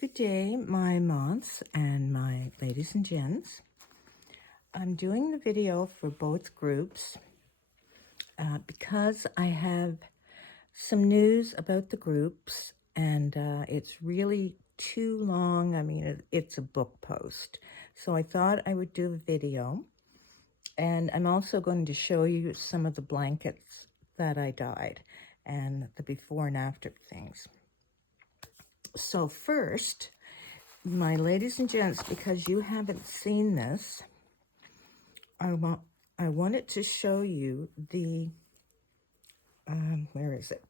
Good day, my moths and my ladies and gents. I'm doing the video for both groups because I have some news about the groups, and it's really too long. I mean, it's a book post. So I thought I would do a video, and I'm also going to show you some of the blankets that I dyed and the before and after things. So first, my ladies and gents, because you haven't seen this, I wanted to show you the, where is it?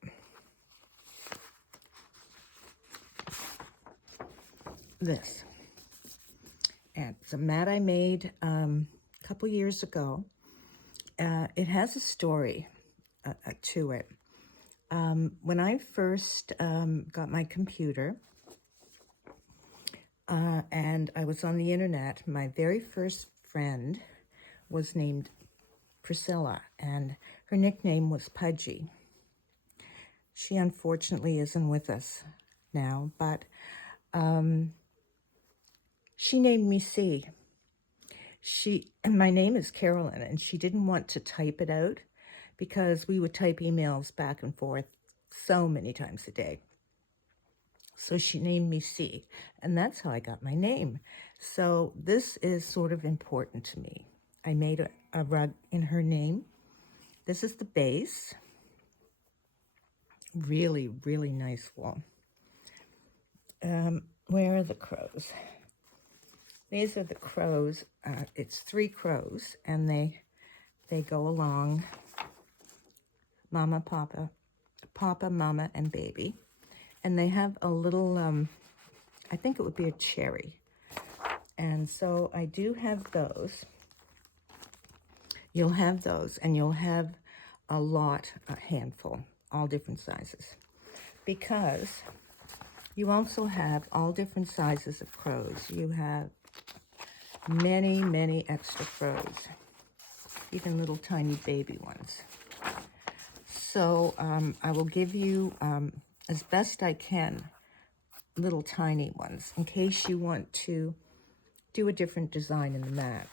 This. And it's a mat I made a couple years ago. It has a story to it. When I first got my computer, and I was on the internet, my very first friend was named Priscilla, and her nickname was Pudgy. She unfortunately isn't with us now, but she named me C. And my name is Carolyn, and she didn't want to type it out because we would type emails back and forth so many times a day. So she named me C, and that's how I got my name. So this is sort of important to me. I made a rug in her name. This is the base. Really, really nice wool. Where are the crows? These are the crows. It's 3 crows, and they go along. Mama, Papa, Mama, and baby. And they have a little, I think it would be a cherry. And so I do have those. You'll have those, and you'll have a handful, all different sizes. Because you also have all different sizes of crows. You have many, many extra crows, even little tiny baby ones. So I will give you, as best I can, little tiny ones in case you want to do a different design in the mat.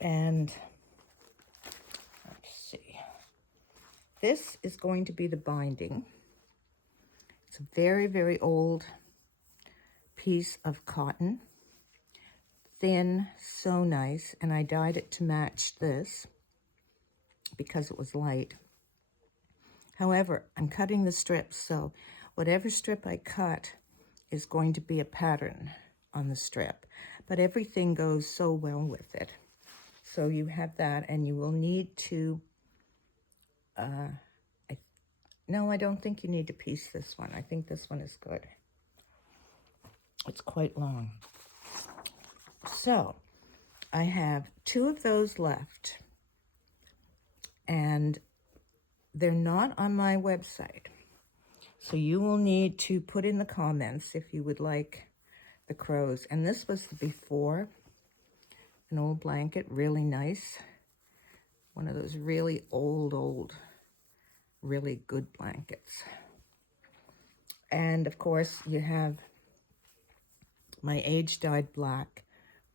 And let's see. This is going to be the binding. It's a very, very old piece of cotton. Thin, so nice, and I dyed it to match this because it was light. However, I'm cutting the strips, so whatever strip I cut is going to be a pattern on the strip, but everything goes so well with it. So you have that, and you will need to, no, I don't think you need to piece this one. I think this one is good. It's quite long. So I have 2 of those left, and they're not on my website. So you will need to put in the comments if you would like the crows. And this was the before, an old blanket, really nice. One of those really old, really good blankets. And of course you have my age dyed black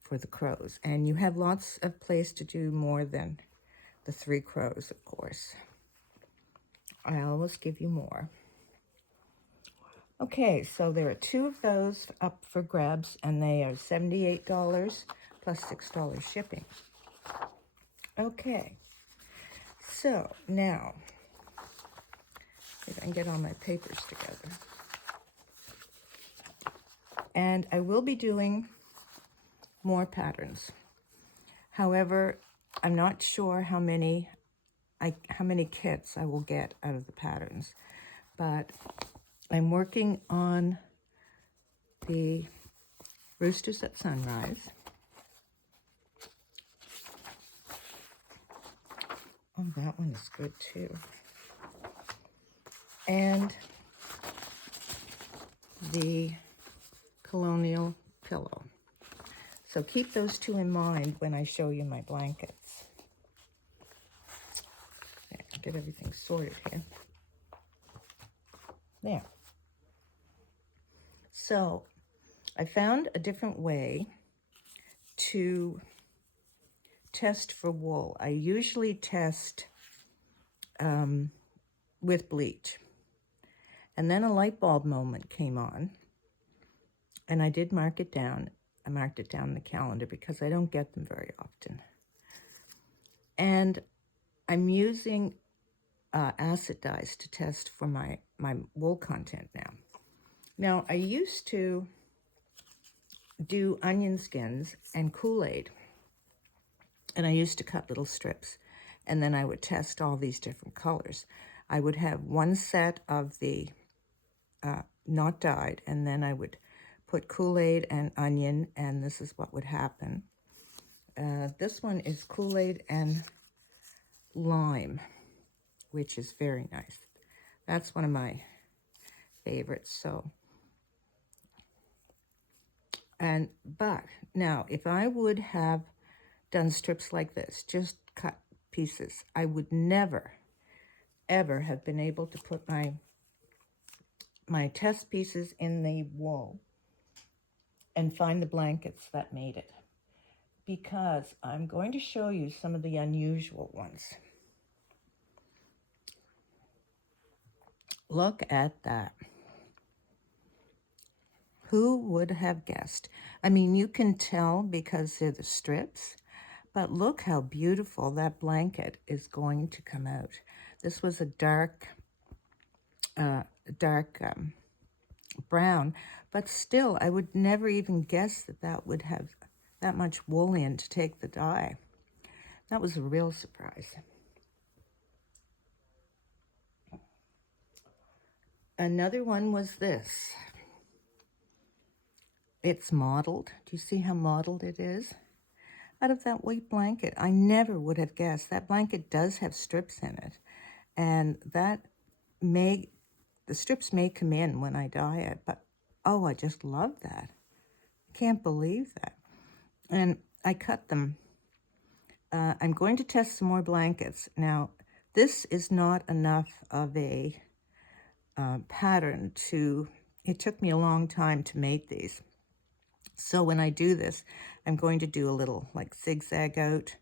for the crows. And you have lots of place to do more than the 3 crows, of course. I always give you more. Okay, so there are 2 of those up for grabs, and they are $78 plus $6 shipping. Okay, so now, if I can get all my papers together. And I will be doing more patterns. However, I'm not sure how many kits I will get out of the patterns, but I'm working on the Roosters at Sunrise. Oh, that one is good too. And the Colonial Pillow. So keep those 2 in mind when I show you my blankets. Yeah, get everything sorted here. There. So I found a different way to test for wool. I usually test with bleach. And then a light bulb moment came on, and I did mark it down. I marked it down in the calendar because I don't get them very often. And I'm using acid dyes to test for my wool content now. Now, I used to do onion skins and Kool-Aid, and I used to cut little strips, and then I would test all these different colors. I would have one set of the not dyed, and then I would put Kool-Aid and onion, and this is what would happen. This one is Kool-Aid and lime, which is very nice. That's one of my favorites. But now, if I would have done strips like this, just cut pieces, I would never, ever have been able to put my test pieces in the wool and find the blankets that made it, because I'm going to show you some of the unusual ones. Look at that. Who would have guessed? I mean, you can tell because they're the strips, but look how beautiful that blanket is going to come out. This was a dark brown, but still, I would never even guess that that would have that much wool in to take the dye. That was a real surprise. Another one was this. It's mottled. Do you see how mottled it is? Out of that white blanket. I never would have guessed. That blanket does have strips in it. And the strips may come in when I dye it, but oh, I just love that. Can't believe that. And I cut them. I'm going to test some more blankets. Now, this is not enough of a pattern to, it took me a long time to make these. So when I do this, I'm going to do a little like zigzag out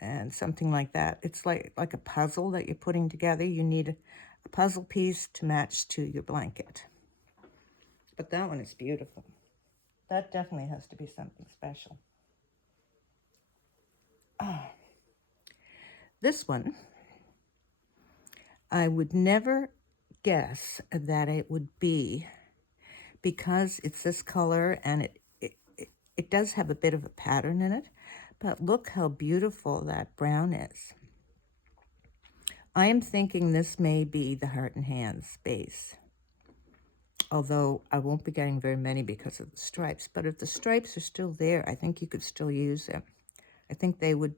and something like that. It's like a puzzle that you're putting together. You need a puzzle piece to match to your blanket. But that one is beautiful. That definitely has to be something special. This one, I would never guess that it would be, because it's this color and it does have a bit of a pattern in it, but look how beautiful that brown is. I am thinking this may be the Heart and Hands base, although I won't be getting very many because of the stripes. But if the stripes are still there, I think you could still use them. I think they would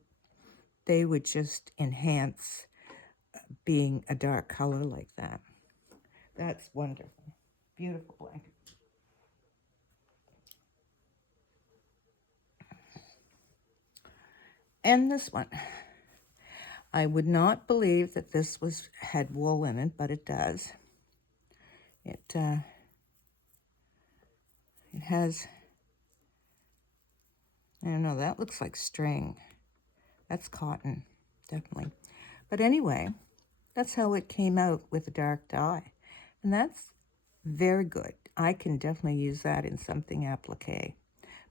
just enhance being a dark color like that. That's wonderful. Beautiful blanket. And this one. I would not believe that this had wool in it, but it does. It has, I don't know, that looks like string. That's cotton, definitely. But anyway, that's how it came out with a dark dye. And that's very good. I can definitely use that in something applique.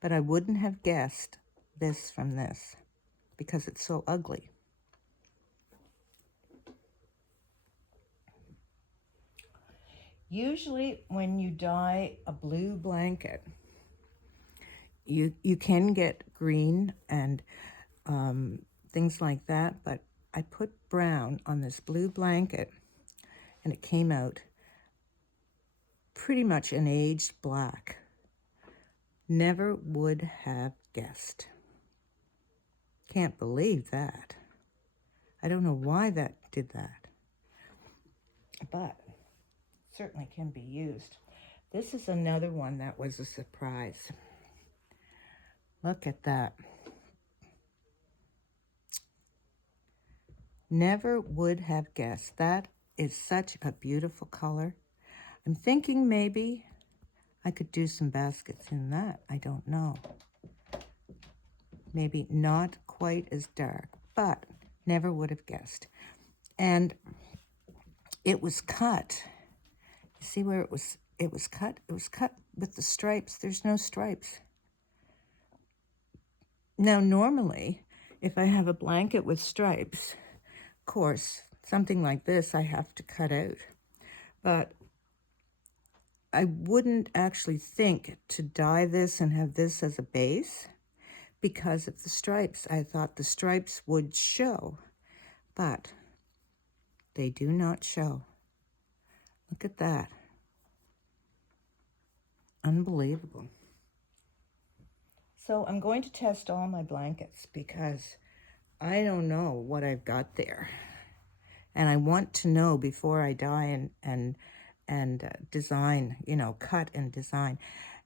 But I wouldn't have guessed this from this because it's so ugly. Usually when you dye a blue blanket, you can get green and things like that, but I put brown on this blue blanket and it came out pretty much an aged black. Never would have guessed. Can't believe that. I don't know why that did that, but certainly can be used. This is another one that was a surprise. Look at that. Never would have guessed. That is such a beautiful color. I'm thinking maybe I could do some baskets in that. I don't know. Maybe not quite as dark, but never would have guessed. And it was cut. You see where it was cut? It was cut with the stripes. There's no stripes. Now, normally, if I have a blanket with stripes, of course, something like this I have to cut out. But I wouldn't actually think to dye this and have this as a base because of the stripes. I thought the stripes would show, but they do not show. Look at that. Unbelievable. So I'm going to test all my blankets because I don't know what I've got there. And I want to know before I dye and design, you know, cut and design.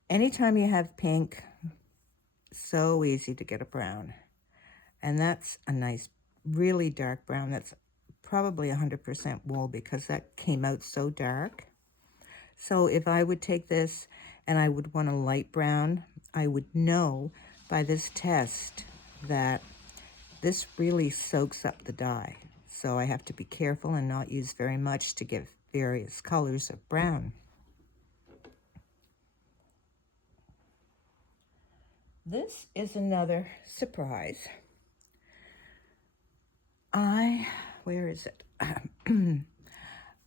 Anytime you have pink, so easy to get a brown. And that's a nice, really dark brown. That's probably 100% wool because that came out so dark. So if I would take this and I would want a light brown, I would know by this test that this really soaks up the dye. So I have to be careful and not use very much to give various colors of brown. This is another surprise. Where is it?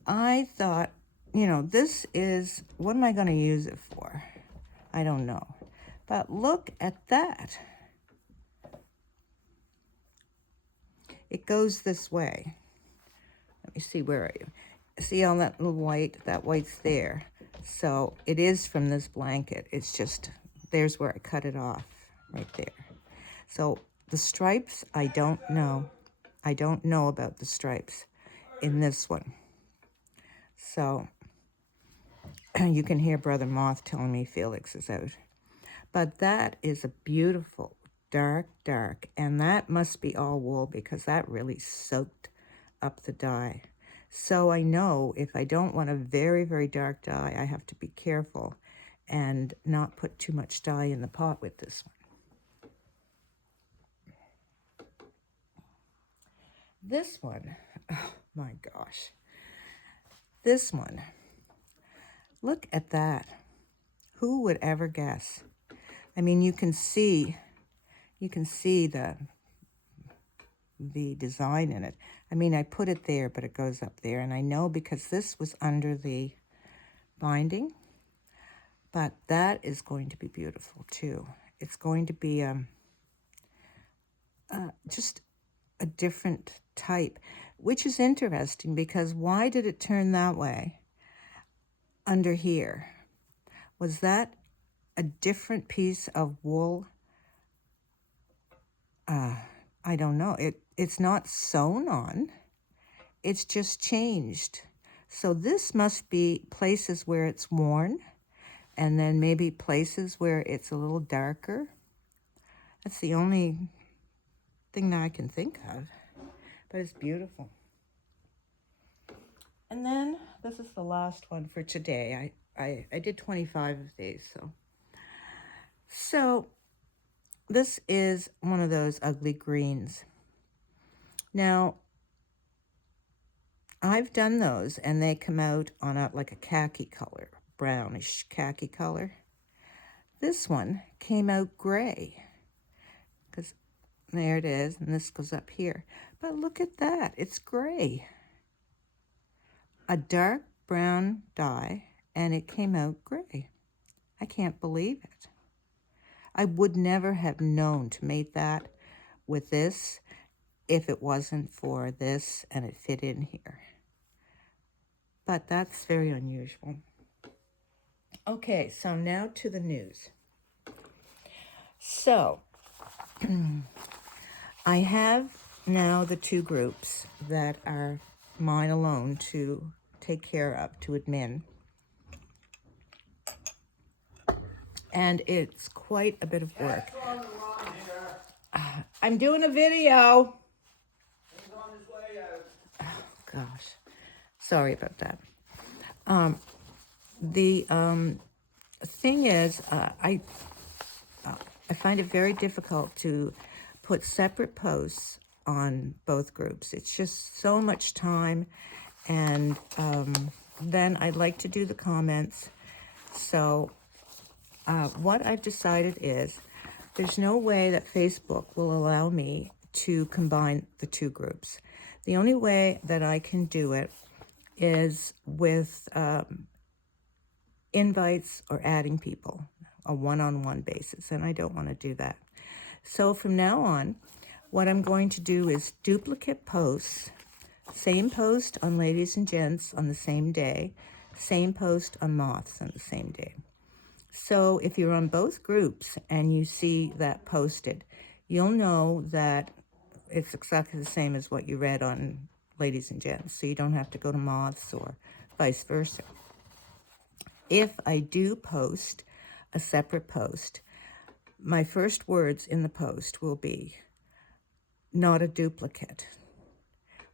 I thought, you know, this is, what am I going to use it for? I don't know. But look at that. It goes this way. Let me see, where are you? See all that little white? That white's there. So it is from this blanket. It's just, there's where I cut it off, right there. So the stripes, I don't know. I don't know about the stripes in this one. So you can hear Brother Moth telling me Felix is out. But that is a beautiful dark, and that must be all wool because that really soaked up the dye. So I know if I don't want a very, very dark dye, I have to be careful and not put too much dye in the pot with this one. This one, oh my gosh. This one, look at that. Who would ever guess? I mean, you can see the design in it. I mean, I put it there, but it goes up there. And I know because this was under the binding, but that is going to be beautiful too. It's going to be just a different type, which is interesting because why did it turn that way under here? Was that a different piece of wool? I don't know. It's not sewn on. It's just changed. So this must be places where it's worn and then maybe places where it's a little darker. That's the only thing that I can think of. But it's beautiful. And then this is the last one for today. I did 25 of these. So this is one of those ugly greens. Now, I've done those and they come out on like a khaki color, brownish khaki color. This one came out gray because there it is, and this goes up here. But look at that, it's gray. A dark brown dye, and it came out gray. I can't believe it. I would never have known to make that with this if it wasn't for this and it fit in here. But that's very unusual. Okay, so now to the news. So, I have now the two groups that are mine alone to take care of, to admin. And it's quite a bit of work. I'm doing a video. He's on his way out. Oh, gosh. Sorry about that. thing is, I find it very difficult to put separate posts on both groups. It's just so much time, and then I'd like to do the comments. So what I've decided is there's no way that Facebook will allow me to combine the two groups. The only way that I can do it is with invites or adding people, a one-on-one basis, and I don't want to do that. So from now on, what I'm going to do is duplicate posts, same post on Ladies and Gents on the same day, same post on Moths on the same day. So if you're on both groups and you see that posted, you'll know that it's exactly the same as what you read on Ladies and Gents, so you don't have to go to Moths or vice versa. If I do post a separate post, my first words in the post will be, not a duplicate.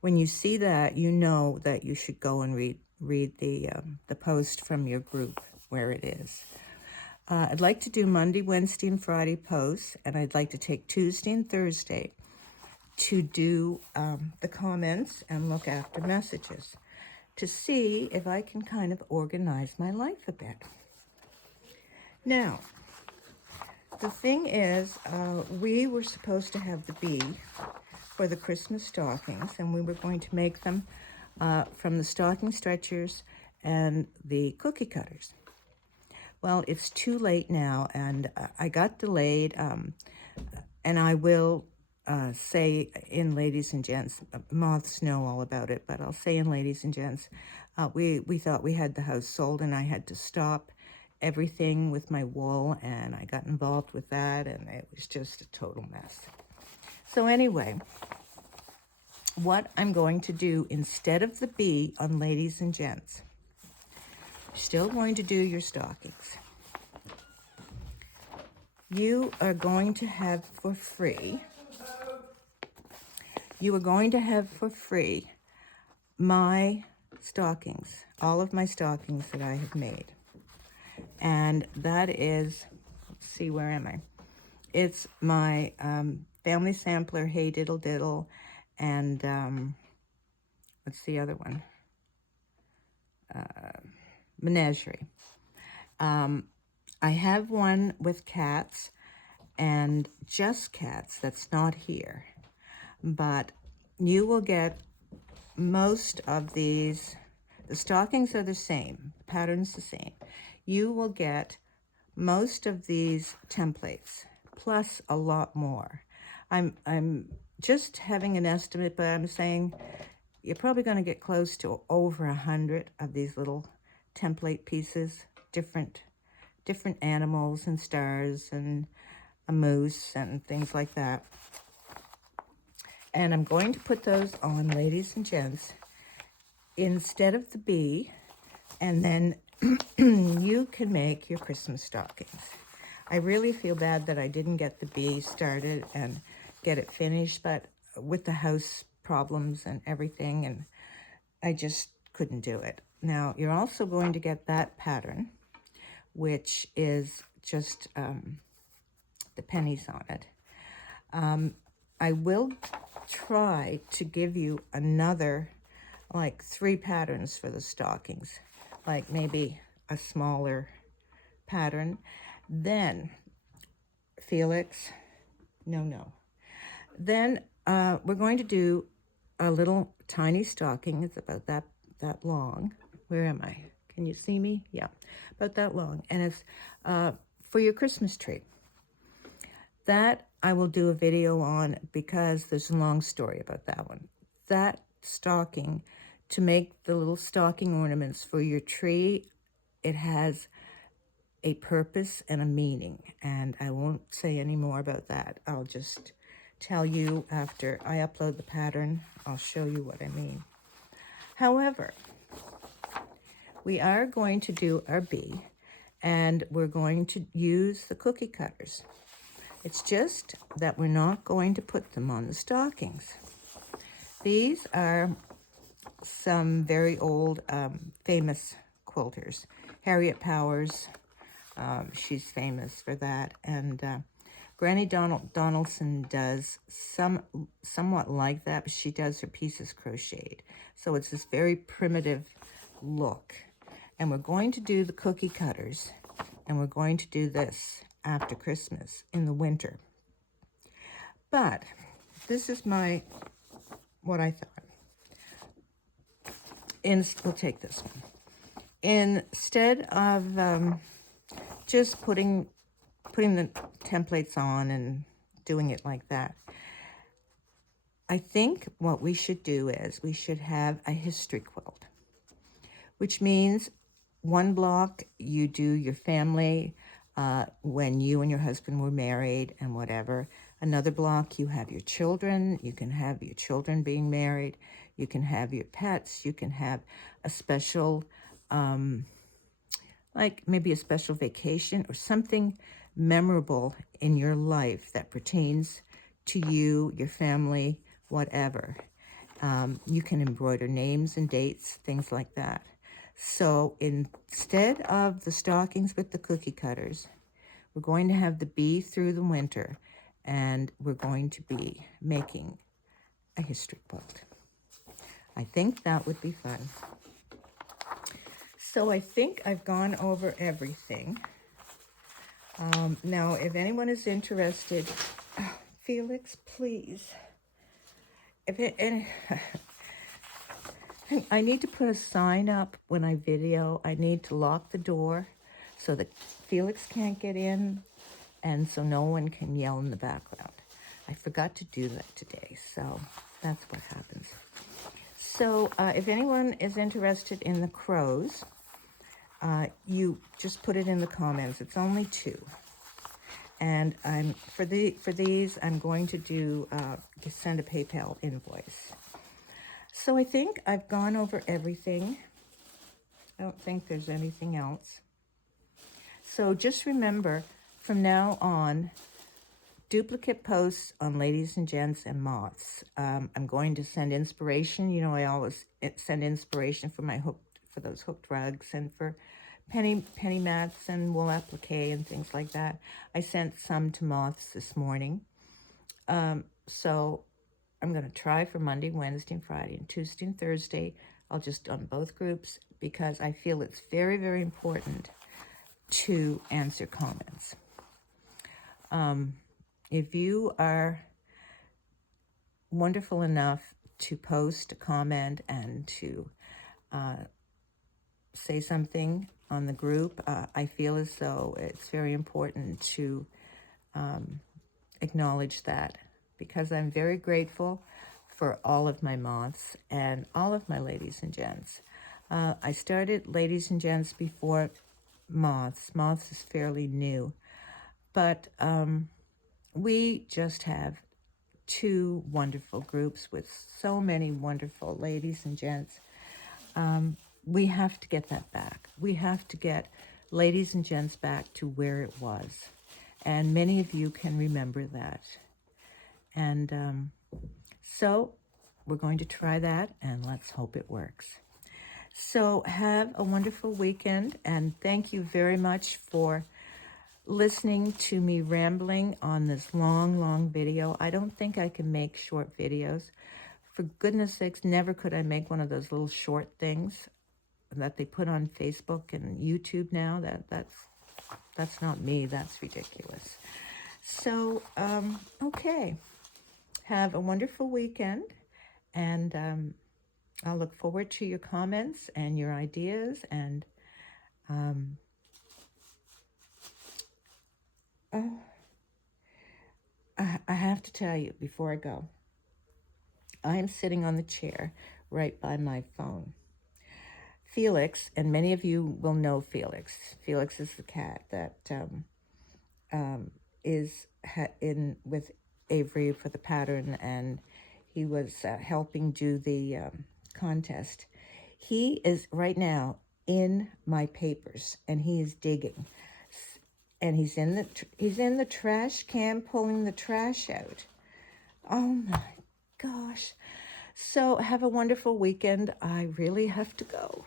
When you see that, you know that you should go and read the post from your group where it is. I'd like to do Monday, Wednesday, and Friday posts, and I'd like to take Tuesday and Thursday to do the comments and look after messages to see if I can kind of organize my life a bit. Now, the thing is, we were supposed to have the bee for the Christmas stockings, and we were going to make them from the stocking stretchers and the cookie cutters. Well, it's too late now, and I got delayed, and I will say in Ladies and Gents, Moths know all about it, but I'll say in Ladies and Gents, we thought we had the house sold, and I had to stop everything with my wool, and I got involved with that, and it was just a total mess. So anyway, what I'm going to do instead of the bee on Ladies and Gents, you're still going to do your stockings. You are going to have for free, my stockings, all of my stockings that I have made. And that is, let's see, where am I? It's my Family Sampler, Hey Diddle Diddle, and what's the other one? Menagerie. I have one with cats and just cats that's not here, but you will get most of these. The stockings are the same, the pattern's the same. You will get most of these templates plus a lot more. I'm just having an estimate, but I'm saying you're probably going to get close to over 100 of these little template pieces, different animals and stars and a moose and things like that. And I'm going to put those on Ladies and Gents instead of the bee, and then you can make your Christmas stockings. I really feel bad that I didn't get the bee started and get it finished, but with the house problems and everything, and I just couldn't do it. Now, you're also going to get that pattern, which is just the pennies on it. I will try to give you another, like 3 patterns for the stockings, like maybe a smaller pattern. Then, Felix, no. Then we're going to do a little tiny stocking. It's about that long. Where am I? Can you see me? Yeah, about that long. And it's for your Christmas tree. That I will do a video on because there's a long story about that one. That stocking, to make the little stocking ornaments for your tree, it has a purpose and a meaning. And I won't say any more about that. I'll just tell you after I upload the pattern. I'll show you what I mean. However, we are going to do our bee, and we're going to use the cookie cutters. It's just that we're not going to put them on the stockings. These are some very old famous quilters. Harriet Powers, She's famous for that. And Granny Donaldson does somewhat like that, but she does her pieces crocheted. So it's this very primitive look. And we're going to do the cookie cutters, and we're going to do this after Christmas in the winter. But this is what I thought. We'll take this one. Instead of just putting the templates on and doing it like that, I think what we should do is we should have a history quilt, which means one block you do your family, when you and your husband were married and whatever. Another block you have your children. You can have your children being married. You can have your pets. You can have a special, like maybe a special vacation or something memorable in your life that pertains to you, your family, whatever. You can embroider names and dates, things like that. So instead of the stockings with the cookie cutters, we're going to have the bee through the winter, and we're going to be making a history quilt. I think that would be fun. So I think I've gone over everything. Now, if anyone is interested, Felix, please. I need to put a sign up when I video. I need to lock the door so that Felix can't get in and so no one can yell in the background. I forgot to do that today, so that's what happens. So if anyone is interested in the crows, you just put it in the comments. It's only 2. And for these, I'm going to do send a PayPal invoice. So I think I've gone over everything. I don't think there's anything else. So just remember, from now on, duplicate posts on Ladies and Gents and Moths. I'm going to send inspiration. You know, I always send inspiration for those hooked rugs and for penny mats and wool applique and things like that. I sent some to Moths this morning. So I'm going to try for Monday, Wednesday, and Friday, and Tuesday and Thursday. I'll just on both groups because I feel it's very, very important to answer comments. If you are wonderful enough to post a comment and to say something on the group, I feel as though it's very important to acknowledge that, because I'm very grateful for all of my moths and all of my ladies and gents. I started Ladies and Gents before Moths. Moths is fairly new, but we just have 2 wonderful groups with so many wonderful ladies and gents. We have to get that back. We have to get Ladies and Gents back to where it was. And many of you can remember that. And so we're going to try that, and let's hope it works. So have a wonderful weekend, and thank you very much for listening to me rambling on this long video. I don't think I can make short videos. For goodness sakes, never could I make one of those little short things that they put on Facebook and YouTube now. That's not me. That's ridiculous. So, okay. Have a wonderful weekend, and I'll look forward to your comments and your ideas, and I have to tell you before I go, I am sitting on the chair right by my phone. Felix, and many of you will know Felix. Felix is the cat that is in with Avery for the pattern, and he was helping do the contest. He is right now in my papers, and he is digging, and he's in the trash can pulling the trash out. Oh my gosh. So have a wonderful weekend. I really have to go.